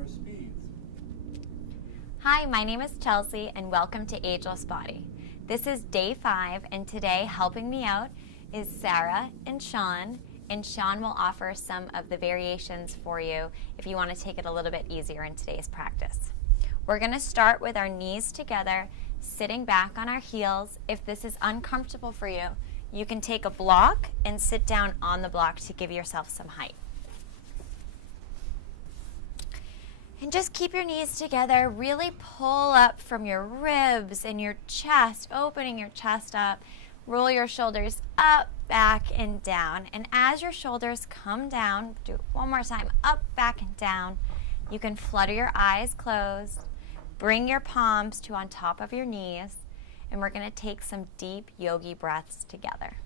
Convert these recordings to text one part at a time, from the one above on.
first speeds. Hi, my name is Chelsea and welcome to Ageless Body. This is day 5 and today helping me out is Sarah and Sean will offer some of the variations for you if you want to take it a little bit easier in today's practice. We're going to start with our knees together, sitting back on our heels. If this is uncomfortable for you, you can take a block and sit down on the block to give yourself some height. And just keep your knees together. Really pull up from your ribs and your chest, opening your chest up. Roll your shoulders up, back, and down. And as your shoulders come down, do it one more time, up, back, and down. You can flutter your eyes closed. Bring your palms to on top of your knees. And we're going to take some deep yogi breaths together.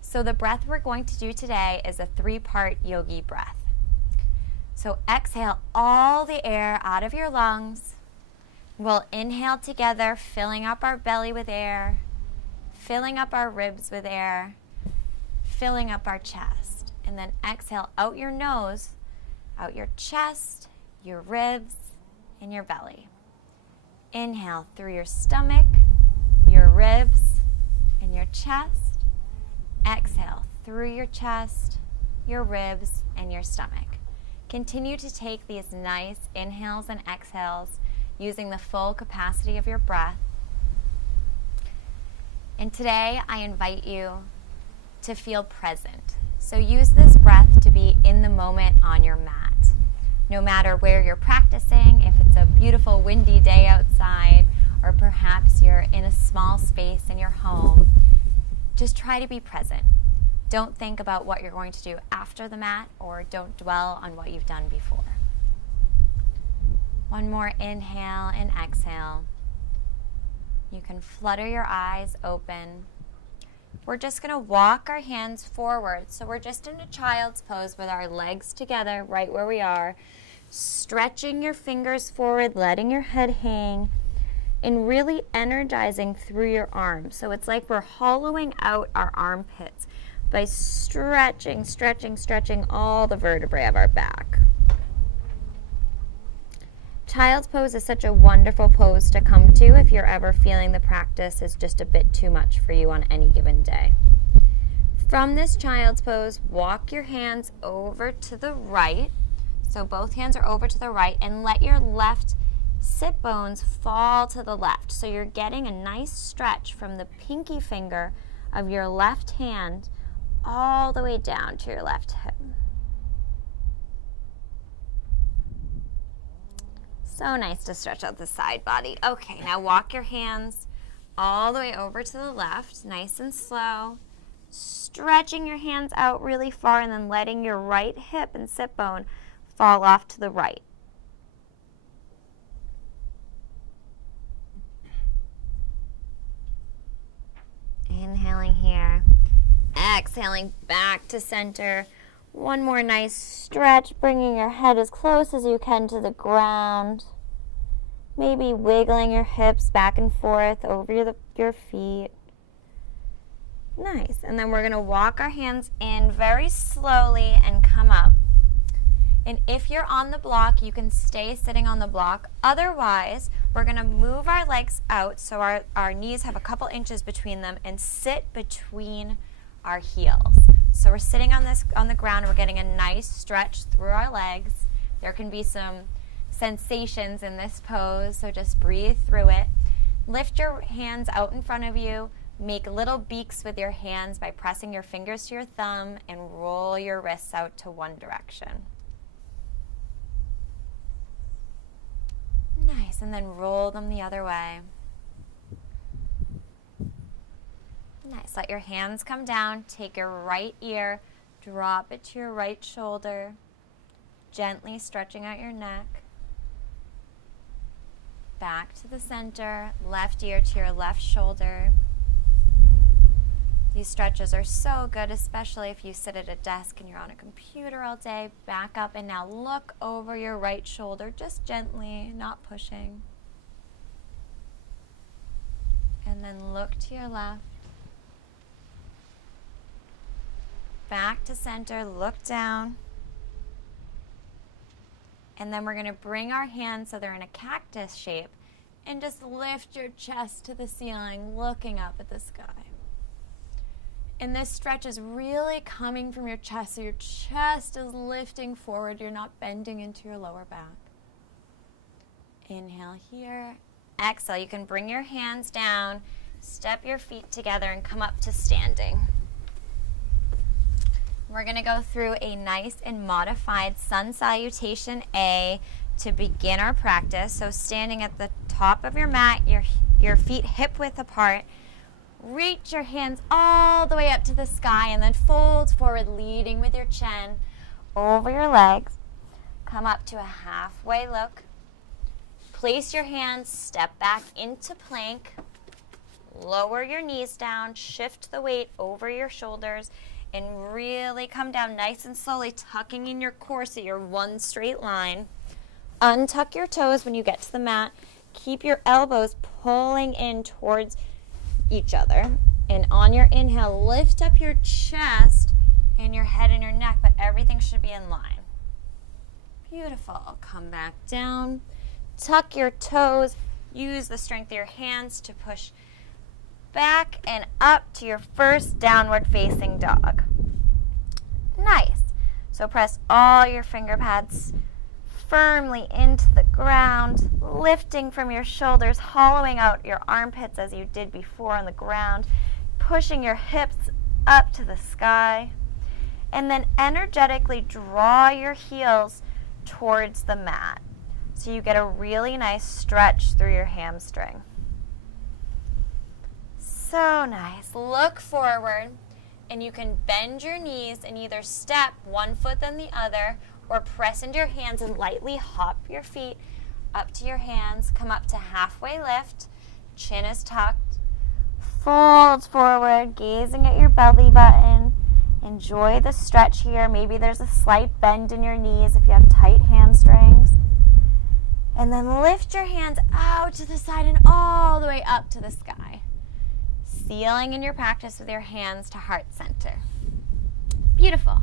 So the breath we're going to do today is a 3-part yogi breath. So exhale all the air out of your lungs. We'll inhale together, filling up our belly with air, filling up our ribs with air, filling up our chest. And then exhale out your nose, out your chest, your ribs, and your belly. Inhale through your stomach, your ribs, and your chest. Exhale through your chest, your ribs, and your stomach. Continue to take these nice inhales and exhales using the full capacity of your breath. And today I invite you to feel present. So use this breath to be in the moment on your mat. No matter where you're practicing, if it's a beautiful windy day outside, or perhaps you're in a small space in your home, just try to be present. Don't think about what you're going to do after the mat, or don't dwell on what you've done before. One more inhale and exhale. You can flutter your eyes open. We're just going to walk our hands forward. So we're just in a child's pose with our legs together right where we are, stretching your fingers forward, letting your head hang, and really energizing through your arms. So it's like we're hollowing out our armpits by stretching all the vertebrae of our back. Child's pose is such a wonderful pose to come to if you're ever feeling the practice is just a bit too much for you on any given day. From this child's pose, walk your hands over to the right. So both hands are over to the right, and let your left sit bones fall to the left. So you're getting a nice stretch from the pinky finger of your left hand all the way down to your left hip. So nice to stretch out the side body. Okay, now walk your hands all the way over to the left, nice and slow. Stretching your hands out really far and then letting your right hip and sit bone fall off to the right. Inhaling here. Exhaling back to center. One more nice stretch, bringing your head as close as you can to the ground. Maybe wiggling your hips back and forth over your feet. Nice. And then we're going to walk our hands in very slowly and come up. And if you're on the block, you can stay sitting on the block. Otherwise, we're going to move our legs out so our knees have a couple inches between them and sit between our heels. So we're sitting on the ground and we're getting a nice stretch through our legs. There can be some sensations in this pose, so just breathe through it. Lift your hands out in front of you. Make little beaks with your hands by pressing your fingers to your thumb and roll your wrists out to one direction. Nice, and then roll them the other way. Nice, let your hands come down, take your right ear, drop it to your right shoulder, gently stretching out your neck. Back to the center, left ear to your left shoulder. These stretches are so good, especially if you sit at a desk and you're on a computer all day. Back up and now look over your right shoulder, just gently, not pushing. And then look to your left. Back to center, look down. And then we're going to bring our hands so they're in a cactus shape and just lift your chest to the ceiling, looking up at the sky. And this stretch is really coming from your chest, so your chest is lifting forward. You're not bending into your lower back. Inhale here. Exhale. You can bring your hands down, step your feet together, and come up to standing. We're going to go through a nice and modified sun salutation A to begin our practice. So standing at the top of your mat, your feet hip width apart. Reach your hands all the way up to the sky and then fold forward, leading with your chin over your legs. Come up to a halfway look. Place your hands, step back into plank. Lower your knees down, shift the weight over your shoulders, and really come down nice and slowly, tucking in your core so you're one straight line. Untuck your toes when you get to the mat. Keep your elbows pulling in towards each other. And on your inhale, lift up your chest and your head and your neck, but everything should be in line. Beautiful. Come back down. Tuck your toes. Use the strength of your hands to push back and up to your first downward facing dog. Nice. So press all your finger pads firmly into the ground, lifting from your shoulders, hollowing out your armpits as you did before on the ground, pushing your hips up to the sky, and then energetically draw your heels towards the mat so you get a really nice stretch through your hamstring. So nice. Look forward, and you can bend your knees and either step one foot then the other, or press into your hands and lightly hop your feet up to your hands. Come up to halfway lift. Chin is tucked. Fold forward, gazing at your belly button. Enjoy the stretch here. Maybe there's a slight bend in your knees if you have tight hamstrings. And then lift your hands out to the side and all the way up to the sky. Sealing in your practice with your hands to heart center. Beautiful.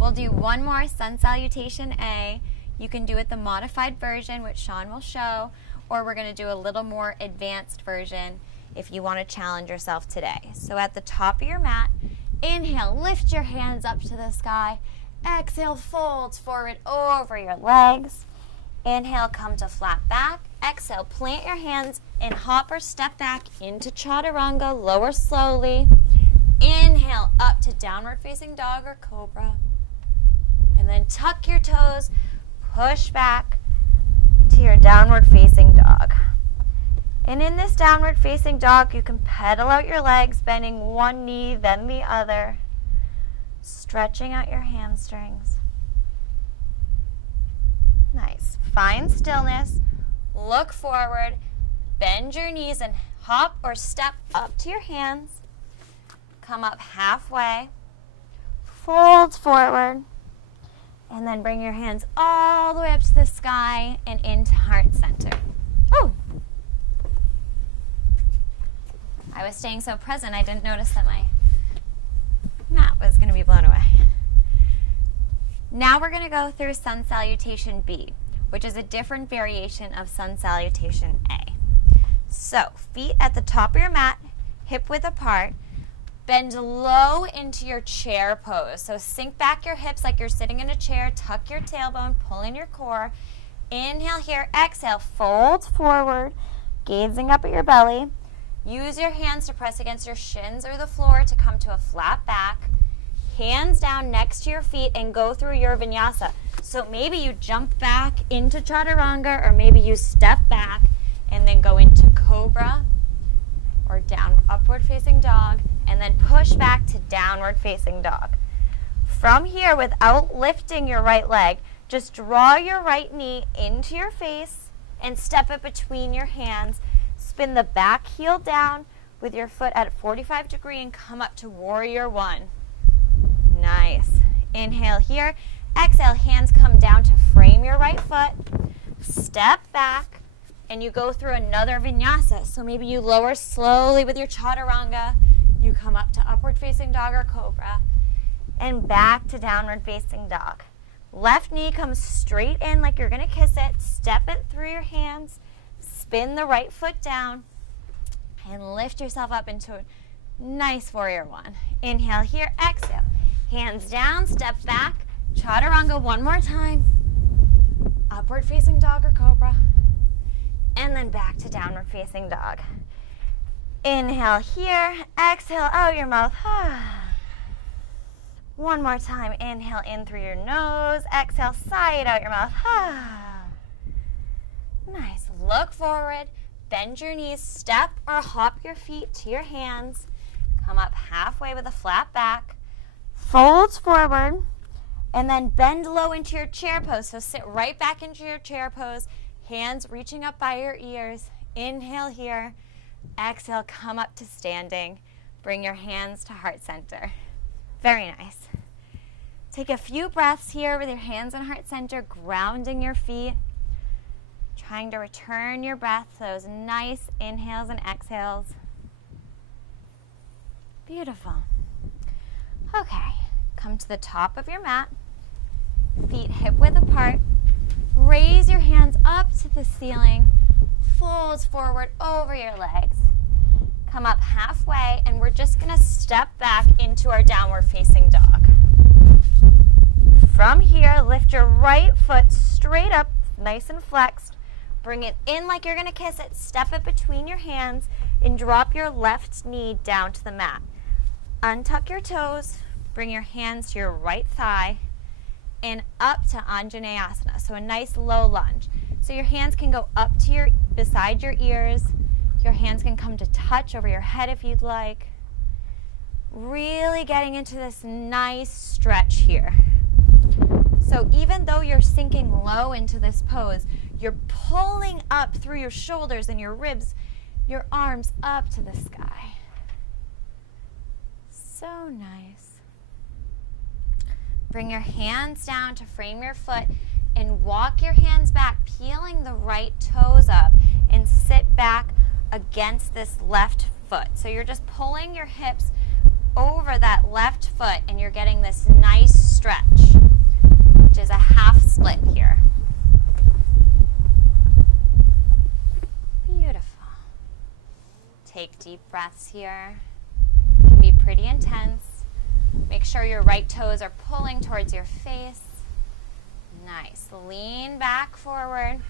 We'll do one more sun salutation A. You can do it the modified version, which Sean will show, or we're going to do a little more advanced version if you want to challenge yourself today. So at the top of your mat, inhale, lift your hands up to the sky. Exhale, fold forward over your legs. Inhale, come to flat back. Exhale, plant your hands and hop or step back into chaturanga. Lower slowly. Inhale, up to downward facing dog or cobra. And then tuck your toes, push back to your downward facing dog. And in this downward facing dog, you can pedal out your legs, bending one knee, then the other, stretching out your hamstrings. Nice. Find stillness, look forward, bend your knees and hop or step up to your hands. Come up halfway, fold forward, and then bring your hands all the way up to the sky and into heart center. Oh! I was staying so present I didn't notice that my mat was going to be blown away. Now we're going to go through sun salutation B, which is a different variation of sun salutation A. So, feet at the top of your mat, hip width apart. Bend low into your chair pose. So sink back your hips like you're sitting in a chair. Tuck your tailbone, pull in your core. Inhale here, exhale, fold forward, gazing up at your belly. Use your hands to press against your shins or the floor to come to a flat back. Hands down next to your feet and go through your vinyasa. So maybe you jump back into chaturanga, or maybe you step back and then go into cobra or down upward facing dog, and then push back to downward facing dog. From here, without lifting your right leg, just draw your right knee into your face and step it between your hands. Spin the back heel down with your foot at a 45 degree and come up to warrior one. Nice. Inhale here. Exhale, hands come down to frame your right foot. Step back. And you go through another vinyasa. So maybe you lower slowly with your chaturanga. You come up to upward facing dog or cobra. And back to downward facing dog. Left knee comes straight in like you're gonna kiss it. Step it through your hands. Spin the right foot down and lift yourself up into a nice warrior one. Inhale here, exhale. Hands down, step back. Chaturanga one more time. Upward facing dog or cobra. And then back to downward facing dog. Inhale here, exhale out your mouth. One more time, inhale in through your nose, exhale, sigh out your mouth. Nice, look forward, bend your knees, step or hop your feet to your hands. Come up halfway with a flat back, fold forward, and then bend low into your chair pose. So sit right back into your chair pose, hands reaching up by your ears. Inhale here, exhale, come up to standing. Bring your hands to heart center. Very nice. Take a few breaths here with your hands on heart center, grounding your feet. Trying to return your breath to those nice inhales and exhales. Beautiful. Okay, come to the top of your mat. Feet hip width apart. Raise your hands up to the ceiling. Fold forward over your legs. Come up halfway, and we're just gonna step back into our downward facing dog. From here, lift your right foot straight up, nice and flexed. Bring it in like you're gonna kiss it. Step it between your hands and drop your left knee down to the mat. Untuck your toes, bring your hands to your right thigh, and up to Anjaneyasana, so a nice low lunge. So your hands can go up to beside your ears. Your hands can come to touch over your head if you'd like. Really getting into this nice stretch here. So even though you're sinking low into this pose, you're pulling up through your shoulders and your ribs, your arms up to the sky. So nice. Bring your hands down to frame your foot and walk your hands back, peeling the right toes up, and sit back against this left foot. So you're just pulling your hips over that left foot and you're getting this nice stretch, which is a half split here. Beautiful. Take deep breaths here. It can be pretty intense. Make sure your right toes are pulling towards your face. Nice. Lean back forward.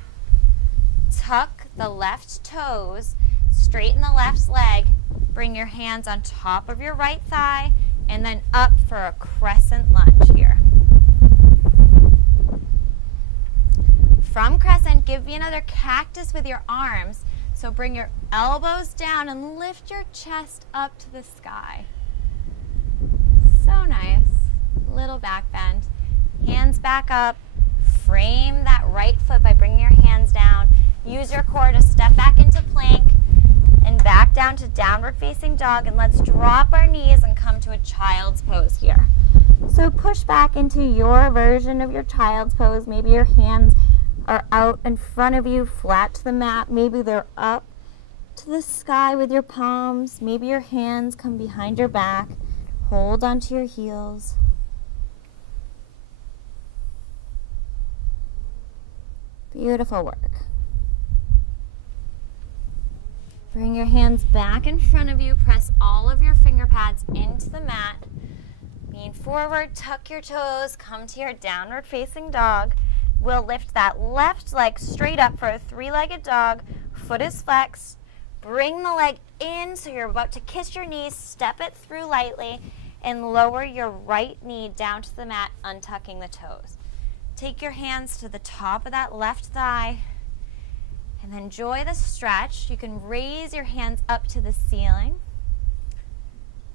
Tuck the left toes. Straighten the left leg. Bring your hands on top of your right thigh and then up for a crescent lunge here. From crescent, give me another cactus with your arms. So bring your elbows down and lift your chest up to the sky. So nice. Little back bend. Hands back up. Frame that right foot by bringing your hands down. Use your core to step back into plank and back down to downward facing dog. And let's drop our knees and come to a child's pose here. So push back into your version of your child's pose. Maybe your hands are out in front of you, flat to the mat. Maybe they're up to the sky with your palms. Maybe your hands come behind your back. Hold onto your heels. Beautiful work. Bring your hands back in front of you. Press all of your finger pads into the mat. Lean forward, tuck your toes, come to your downward facing dog. We'll lift that left leg straight up for a three-legged dog. Foot is flexed. Bring the leg in so you're about to kiss your knees. Step it through lightly and lower your right knee down to the mat, untucking the toes. Take your hands to the top of that left thigh and then enjoy the stretch. You can raise your hands up to the ceiling.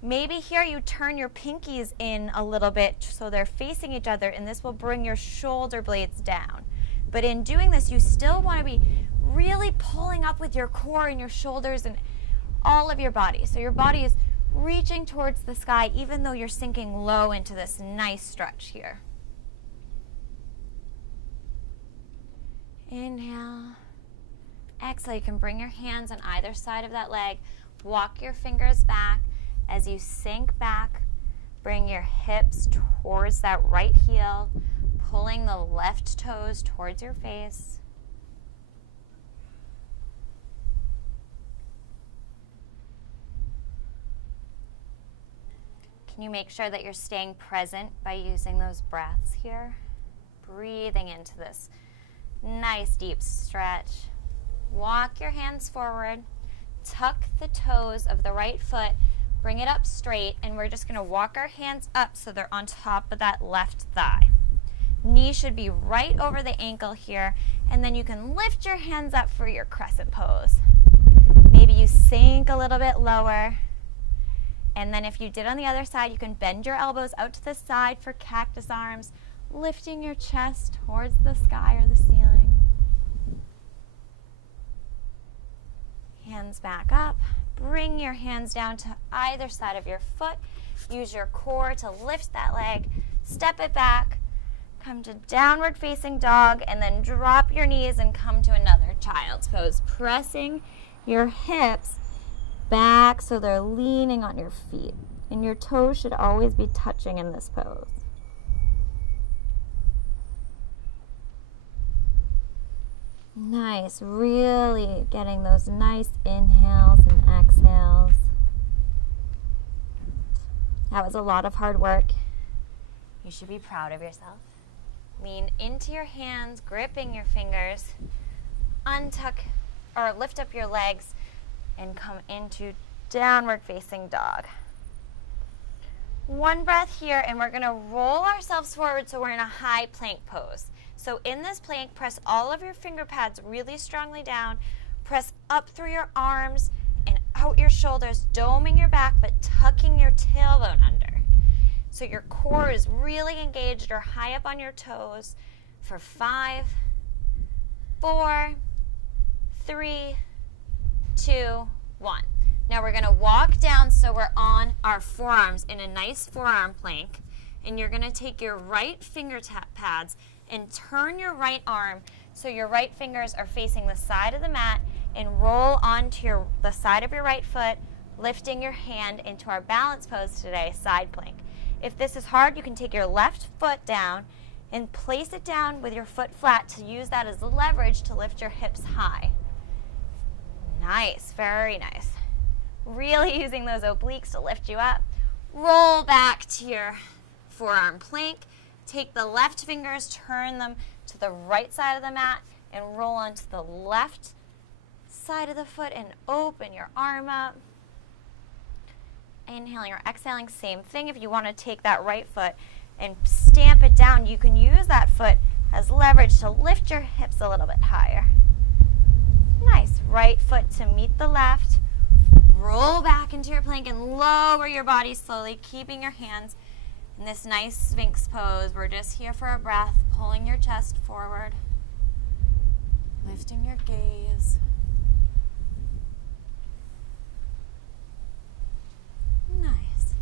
Maybe here you turn your pinkies in a little bit so they're facing each other, and this will bring your shoulder blades down. But in doing this, you still want to be really pulling up with your core and your shoulders and all of your body. So your body is reaching towards the sky even though you're sinking low into this nice stretch here. Inhale. Exhale. You can bring your hands on either side of that leg. Walk your fingers back. As you sink back, bring your hips towards that right heel. pulling the left toes towards your face. Can you make sure that you're staying present by using those breaths here? Breathing into this nice deep stretch. Walk your hands forward. Tuck the toes of the right foot. Bring it up straight, and we're just going to walk our hands up so they're on top of that left thigh. Knee should be right over the ankle here, and then you can lift your hands up for your crescent pose. Maybe you sink a little bit lower, and then if you did on the other side, you can bend your elbows out to the side for cactus arms, lifting your chest towards the sky or the ceiling. Hands back up. Bring your hands down to either side of your foot. Use your core to lift that leg. Step it back. Come to downward facing dog, and then drop your knees and come to another child's pose. Pressing your hips back so they're leaning on your feet. And your toes should always be touching in this pose. Nice, really getting those nice inhales and exhales. That was a lot of hard work. You should be proud of yourself. Lean into your hands, gripping your fingers. Untuck or lift up your legs and come into downward facing dog. One breath here, and we're going to roll ourselves forward so we're in a high plank pose. So in this plank, press all of your finger pads really strongly down. Press up through your arms and out your shoulders, doming your back but tucking your tailbone under. So your core is really engaged or high up on your toes for 5, 4, 3, 2, 1. Now we're going to walk down so we're on our forearms in a nice forearm plank. And you're going to take your right fingertip pads and turn your right arm so your right fingers are facing the side of the mat, and roll onto the side of your right foot, lifting your hand into our balance pose today, side plank. If this is hard, you can take your left foot down and place it down with your foot flat to use that as leverage to lift your hips high. Nice, very nice. Really using those obliques to lift you up. Roll back to your forearm plank. Take the left fingers, turn them to the right side of the mat, and roll onto the left side of the foot and open your arm up. Inhaling or exhaling, same thing. If you want to take that right foot and stamp it down, you can use that foot as leverage to lift your hips a little bit higher. Nice. Right foot to meet the left. Roll back into your plank and lower your body slowly, keeping your hands in this nice Sphinx pose. We're just here for a breath, pulling your chest forward, lifting your gaze. Nice.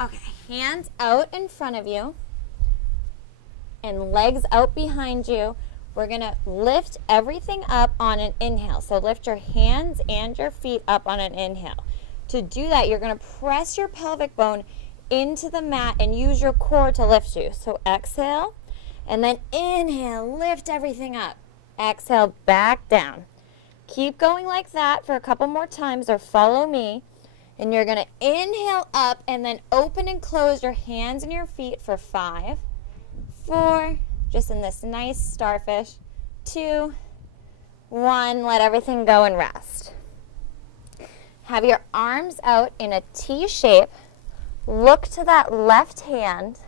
Okay, hands out in front of you and legs out behind you. We're going to lift everything up on an inhale. So lift your hands and your feet up on an inhale. To do that, you're going to press your pelvic bone into the mat and use your core to lift you. So exhale, and then inhale, lift everything up. Exhale, back down. Keep going like that for a couple more times, or follow me. And you're going to inhale up and then open and close your hands and your feet for 5, 4, just in this nice starfish, 2, 1, let everything go and rest. Have your arms out in a T shape. Look to that left hand,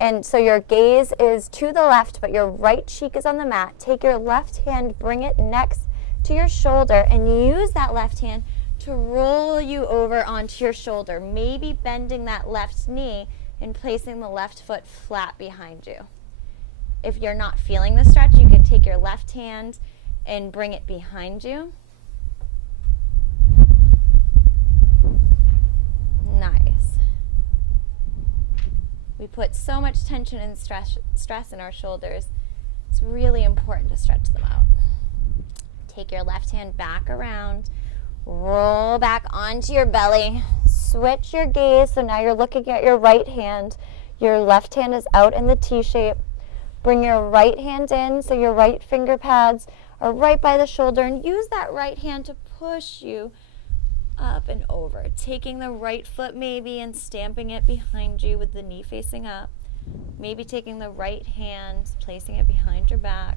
and so your gaze is to the left, but your right cheek is on the mat. Take your left hand, bring it next to your shoulder, and use that left hand to roll you over onto your shoulder, maybe bending that left knee and placing the left foot flat behind you. If you're not feeling the stretch, you can take your left hand and bring it behind you. Nice. We put so much tension and stress in our shoulders. It's really important to stretch them out. Take your left hand back around. Roll back onto your belly. Switch your gaze. So now you're looking at your right hand. Your left hand is out in the T shape. Bring your right hand in so your right finger pads are right by the shoulder, and use that right hand to push you up and over. Taking the right foot maybe and stamping it behind you with the knee facing up. Maybe taking the right hand, placing it behind your back.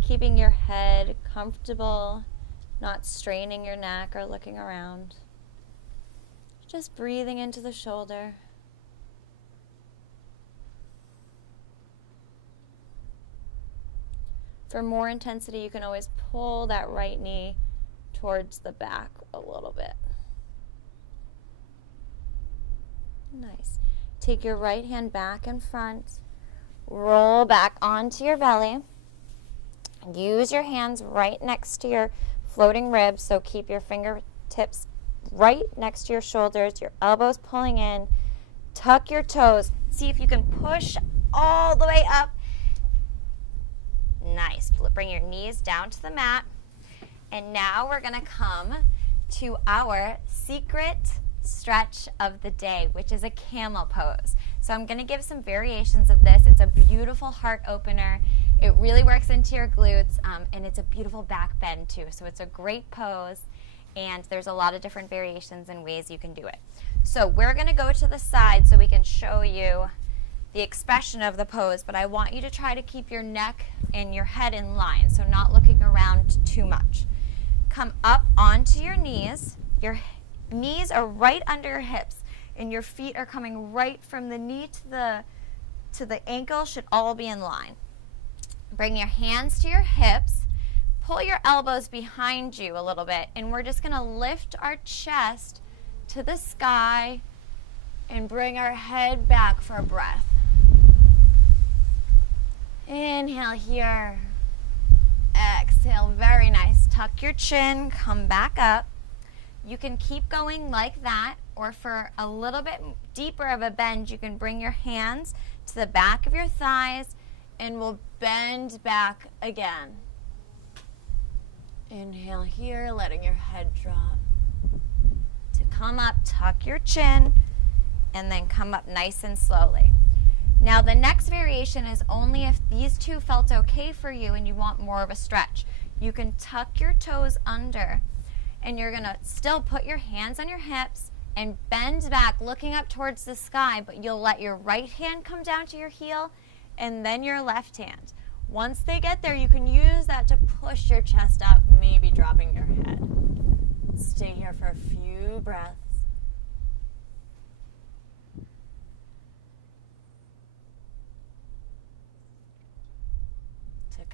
Keeping your head comfortable, not straining your neck or looking around. Just breathing into the shoulder. For more intensity, you can always pull that right knee towards the back a little bit. Nice. Take your right hand back in front. Roll back onto your belly. Use your hands right next to your floating ribs, so keep your fingertips right next to your shoulders, your elbows pulling in. Tuck your toes. See if you can push all the way up. Nice. Bring your knees down to the mat. And now we're going to come to our secret stretch of the day, which is a camel pose. So I'm going to give some variations of this. It's a beautiful heart opener. It really works into your glutes, and it's a beautiful back bend too. So it's a great pose, and there's a lot of different variations and ways you can do it. So we're going to go to the side so we can show you the expression of the pose, but I want you to try to keep your neck and your head in line, so not looking around too much. Come up onto your knees. Your knees are right under your hips, and your feet are coming right from the knee to the ankle, should all be in line. Bring your hands to your hips. Pull your elbows behind you a little bit, and we're just going to lift our chest to the sky and bring our head back for a breath. Inhale here. Exhale, very nice. Tuck your chin, come back up. You can keep going like that, or for a little bit deeper of a bend, you can bring your hands to the back of your thighs, and we'll bend back again. Inhale here, letting your head drop. To come up, tuck your chin, and then come up nice and slowly. Now the next variation is only if these two felt okay for you and you want more of a stretch. You can tuck your toes under, and you're going to still put your hands on your hips and bend back looking up towards the sky, but you'll let your right hand come down to your heel and then your left hand. Once they get there, you can use that to push your chest up, maybe dropping your head. Stay here for a few breaths.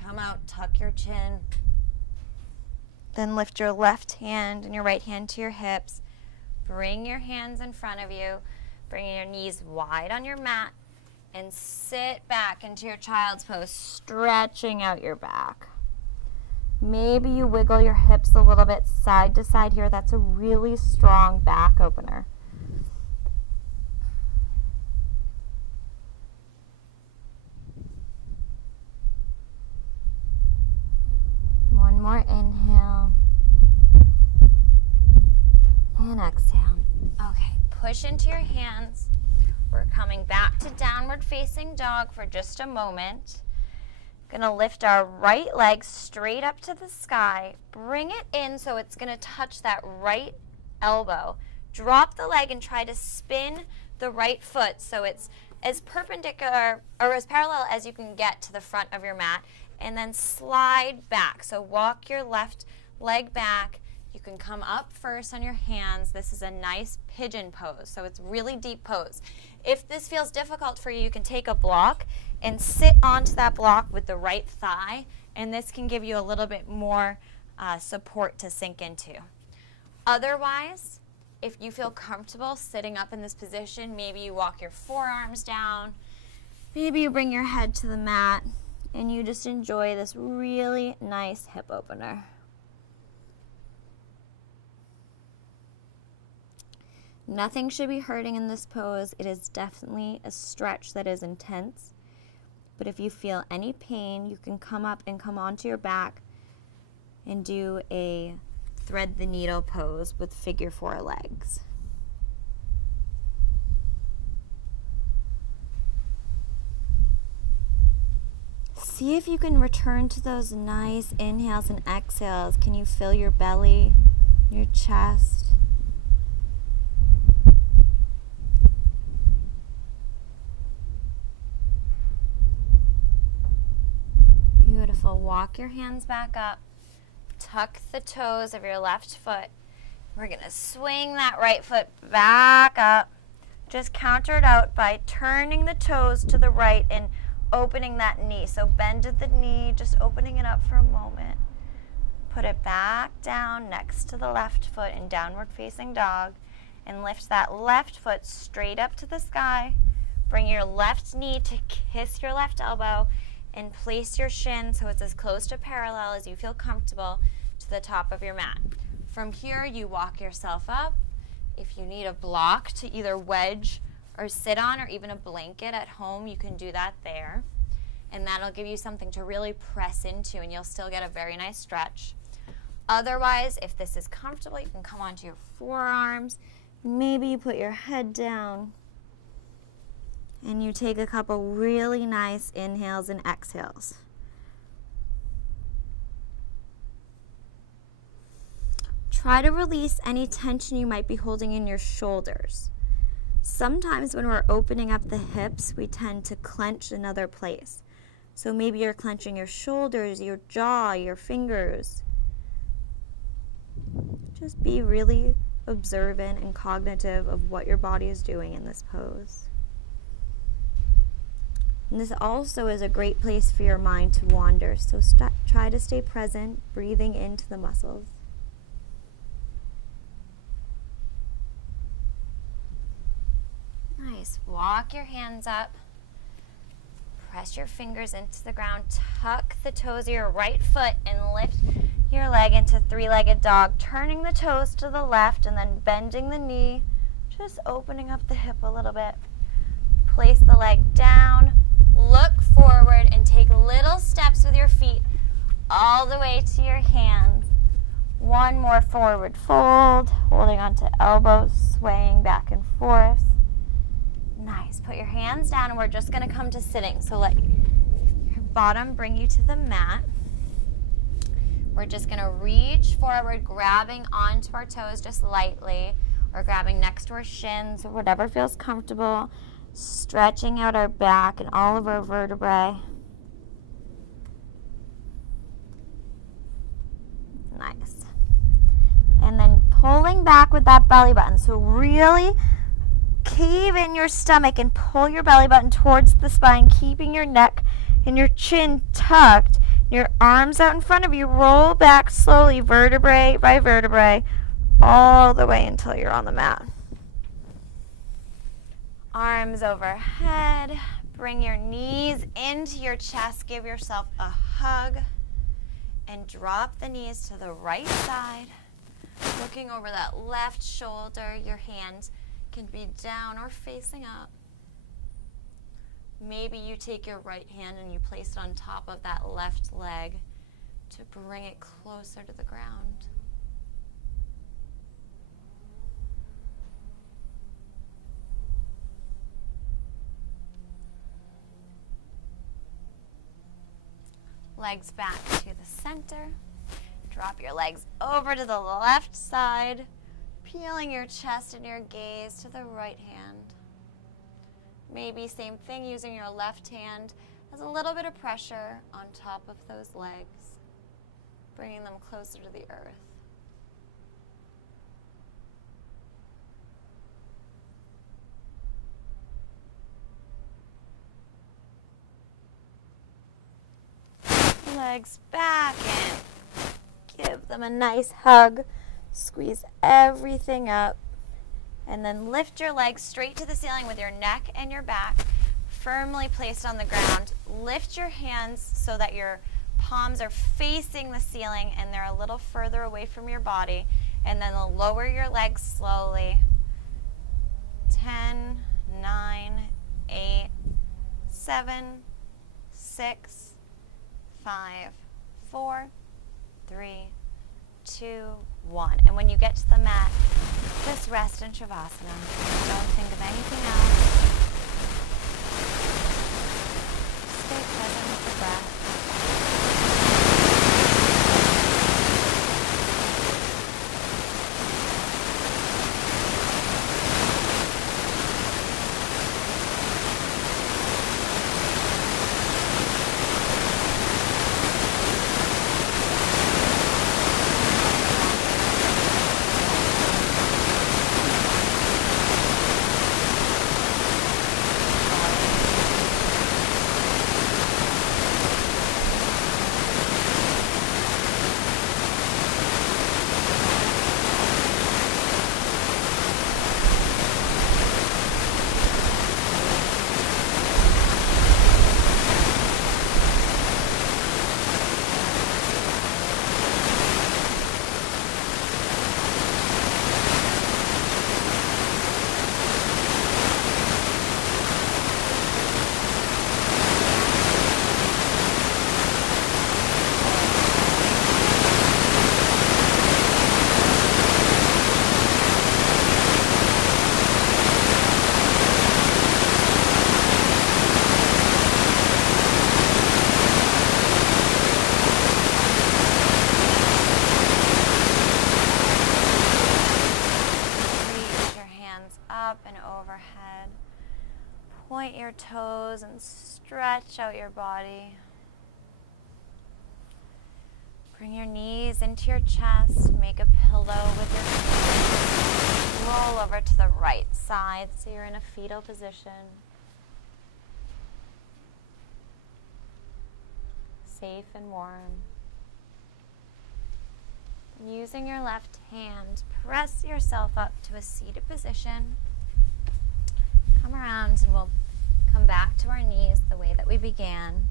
Come out, tuck your chin. Then lift your left hand and your right hand to your hips. Bring your hands in front of you. Bring your knees wide on your mat. And sit back into your child's pose, stretching out your back. Maybe you wiggle your hips a little bit side to side here. That's a really strong back opener. One more inhale and exhale. Okay, push into your hands. We're coming back to downward facing dog for just a moment. Gonna lift our right leg straight up to the sky. Bring it in so it's gonna touch that right elbow. Drop the leg and try to spin the right foot so it's as perpendicular or as parallel as you can get to the front of your mat. And then slide back. So walk your left leg back. You can come up first on your hands. This is a nice pigeon pose, so it's really deep pose. If this feels difficult for you, you can take a block and sit onto that block with the right thigh, and this can give you a little bit more support to sink into. Otherwise, if you feel comfortable sitting up in this position, maybe you walk your forearms down, maybe you bring your head to the mat, and you just enjoy this really nice hip opener. Nothing should be hurting in this pose. It is definitely a stretch that is intense. But if you feel any pain, you can come up and come onto your back and do a thread the needle pose with figure 4 legs. See if you can return to those nice inhales and exhales. Can you feel your belly, your chest? Beautiful. Walk your hands back up. Tuck the toes of your left foot. We're going to swing that right foot back up. Just counter it out by turning the toes to the right and opening that knee. So bend at the knee, just opening it up for a moment. Put it back down next to the left foot in downward facing dog and lift that left foot straight up to the sky. Bring your left knee to kiss your left elbow and place your shin so it's as close to parallel as you feel comfortable to the top of your mat. From here, you walk yourself up. If you need a block to either wedge or sit on, or even a blanket at home, you can do that there. And that'll give you something to really press into, and you'll still get a very nice stretch. Otherwise, if this is comfortable, you can come onto your forearms. Maybe you put your head down and you take a couple really nice inhales and exhales. Try to release any tension you might be holding in your shoulders. Sometimes when we're opening up the hips, we tend to clench another place. So maybe you're clenching your shoulders, your jaw, your fingers. Just be really observant and cognitive of what your body is doing in this pose. And this also is a great place for your mind to wander, so try to stay present, breathing into the muscles. Nice. Walk your hands up. Press your fingers into the ground. Tuck the toes of your right foot and lift your leg into three-legged dog, turning the toes to the left and then bending the knee, just opening up the hip a little bit. Place the leg down. Look forward and take little steps with your feet all the way to your hands. One more forward fold, holding onto elbows, swaying back and forth. Nice. Put your hands down and we're just going to come to sitting. So let your bottom bring you to the mat. We're just going to reach forward, grabbing onto our toes just lightly, or grabbing next to our shins or whatever feels comfortable. Stretching out our back and all of our vertebrae. Nice. And then pulling back with that belly button. So really cave in your stomach and pull your belly button towards the spine, keeping your neck and your chin tucked. Your arms out in front of you. Roll back slowly, vertebrae by vertebrae, all the way until you're on the mat. Arms overhead. Bring your knees into your chest. Give yourself a hug. And drop the knees to the right side. Looking over that left shoulder. Your hands can be down or facing up. Maybe you take your right hand and you place it on top of that left leg to bring it closer to the ground. Legs back to the center. Drop your legs over to the left side, peeling your chest and your gaze to the right hand. Maybe same thing, using your left hand as a little bit of pressure on top of those legs, bringing them closer to the earth. Legs back in. Give them a nice hug. Squeeze everything up. And then lift your legs straight to the ceiling with your neck and your back firmly placed on the ground. Lift your hands so that your palms are facing the ceiling and they're a little further away from your body. And then lower your legs slowly. 10, 9, 8, 7, 6, 5, 4, 3, 2, 1. And when you get to the mat, just rest in Shavasana. Don't think of anything else. stay present with the breath. Up and overhead. Point your toes and stretch out your body. Bring your knees into your chest. Make a pillow with your feet. Roll over to the right side so you're in a fetal position. Safe and warm. Using your left hand, press yourself up to a seated position. Come around and we'll come back to our knees the way that we began.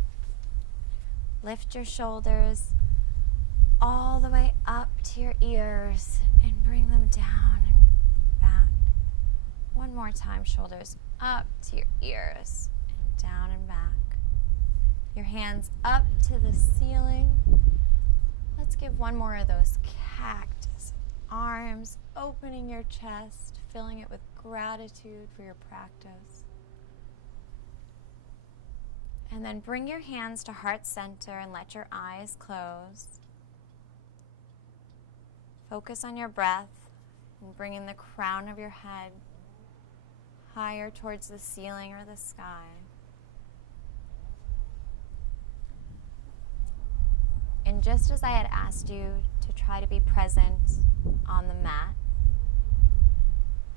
Lift your shoulders all the way up to your ears and bring them down and back. One more time, shoulders up to your ears and down and back. Your hands up to the ceiling. Let's give one more of those cactus arms, opening your chest, filling it with gratitude for your practice. And then bring your hands to heart center and let your eyes close. Focus on your breath and bringing the crown of your head higher towards the ceiling or the sky. And just as I had asked you to try to be present on the mat,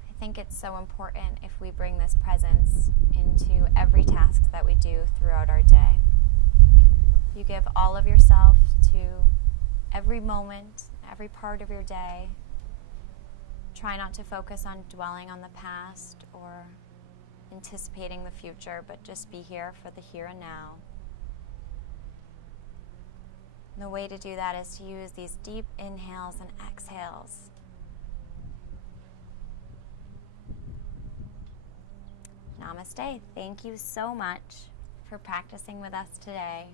I think it's so important if we bring this presence into every task that we do throughout our day. You give all of yourself to every moment, every part of your day. Try not to focus on dwelling on the past or anticipating the future, but just be here for the here and now. And the way to do that is to use these deep inhales and exhales. Namaste. Thank you so much for practicing with us today.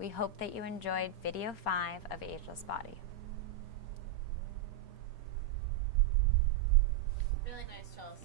We hope that you enjoyed video 5 of Ageless Body. Really nice, Chelsea.